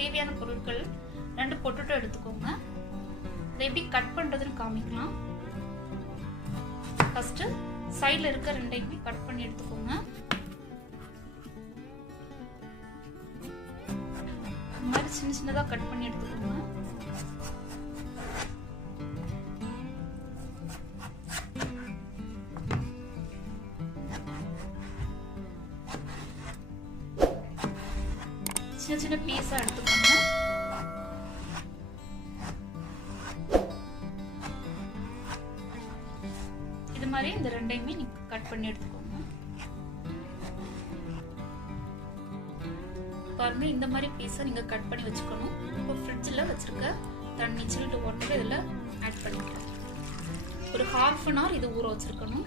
தேவையான பொருட்கள் 2 பொட்டேட்டோ எடுத்துக்கோங்க. இதை எப்படி கட் பண்றதுன்னு காமிக்கலாம். ஃபர்ஸ்ட் சைடுல இருக்க ரெண்டையுமே கட் பண்ணி எடுத்துக்கோங்க. இந்த மாதிரி சின்ன சின்னதா கட் பண்ணி எடுத்துக்கோங்க. சின்ன சின்ன பீஸா எடுத்துக்கோங்க. இது மாதிரி இந்த ரெண்டையுமே நீங்க கட் பண்ணி எடுத்துக்கோங்க. பாருங்க, இந்த மாதிரி பீஸா நீங்க கட் பண்ணி வச்சுக்கணும். இப்போ ஃப்ரிட்ஜ்ல வச்சிருக்க தண்ணி சில்லுட்டு வாட்டர் இதுல ஆட் பண்ணிக்கலாம். ஒரு 1/2 hour இது ஊற வச்சிருக்கணும்.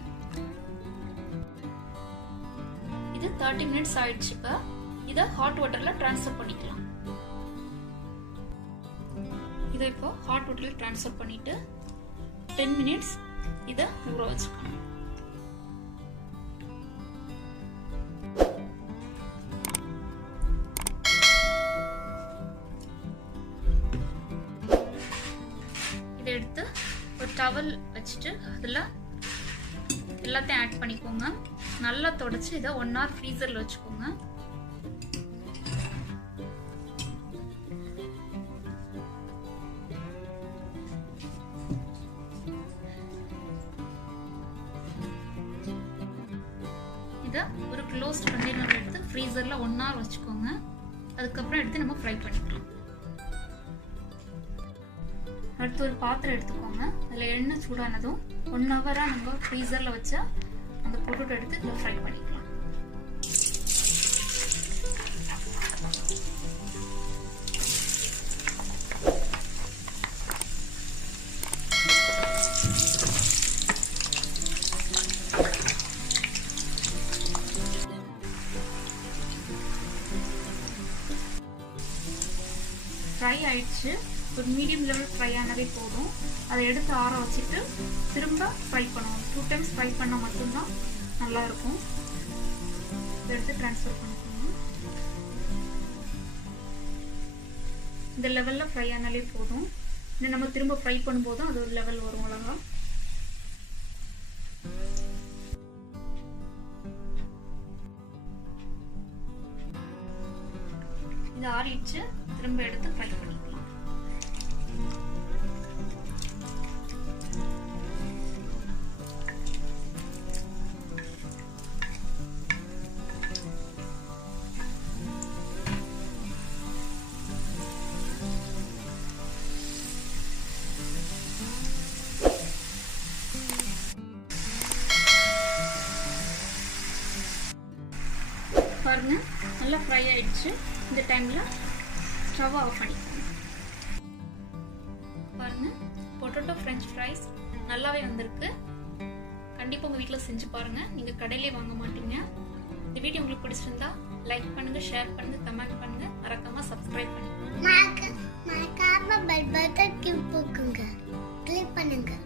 இது 30 minutes ஆயிடுச்சு. இப்போ இதை ஹாட் வாட்டர்ல ட்ரான்ஸ்ஃபர் பண்ணிக்கலாம். இதை இப்போ ஹாட் வாட்டர்ல ட்ரான்ஸ்ஃபர் பண்ணிட்டு 10 minutes இதை ஊற வச்சுக்கணும். இதை எடுத்து ஒரு டவல் வச்சுட்டு அதுல எல்லாத்தையும் ஆட் பண்ணிக்கோங்க. நல்லா தொடச்சு இதை 1 hour ஃப்ரீசர்ல வச்சுக்கோங்க. இதை ஒரு க்ளோஸ்ட் கண்டெய்னர் எடுத்து ஃப்ரீசர்ல 1 hour வச்சுக்கோங்க. அதுக்கப்புறம் எடுத்து நம்ம ஃப்ரை பண்ணிக்கலாம். அடுத்து ஒரு பாத்திரம் எடுத்துக்கோங்க. அதில் எண்ணெய் சூடானதும் 1 hour நம்ம ஃப்ரீசர்ல வச்ச அந்த பொட்டேட்டோ எடுத்து இதில் ஃப்ரை பண்ணிக்கலாம். ஃப்ரை ஆயிடுச்சு. ஒரு மீடியம் லெவல் ஃப்ரை ஆனவே போதும். அதை எடுத்து ஆற வச்சுட்டு திரும்ப ஃப்ரை பண்ணணும். 2 times ஃப்ரை பண்ணால் மட்டும்தான் நல்லா இருக்கும். இதை எடுத்து ட்ரான்ஸ்ஃபர் பண்ணிக்கணும். இந்த லெவலில் ஃப்ரை ஆனாலே போதும். இதை நம்ம திரும்ப ஃப்ரை பண்ணும்போதும் அது ஒரு லெவல் வரும். அழகா இது ஆறிடுச்சு. திரும்ப எடுத்து ஃப்ரை பண்ணிக்கலாம். பாருங்க, நல்லா ஃப்ரை ஆயிடுச்சு. இந்த டைம்ல ஸ்டவ் ஆஃப் பண்ணிக்கோங்க. பாருங்க, பொட்டேட்டோ ஃப்ரெஞ்ச் ஃப்ரைஸ் நல்லாவே வந்திருக்கு. கண்டிப்பா உங்க வீட்டில் செஞ்சு பாருங்க. நீங்க கடையிலே வாங்க மாட்டீங்க. இந்த வீடியோ உங்களுக்கு பிடிச்சிருந்தா லைக் பண்ணுங்க, ஷேர் பண்ணுங்க, கமெண்ட் பண்ணுங்க, மறக்காம சப்ஸ்கிரைப் பண்ணுங்க. மறக்காம பெல் பட்டன் கிளிக் பண்ணுங்க.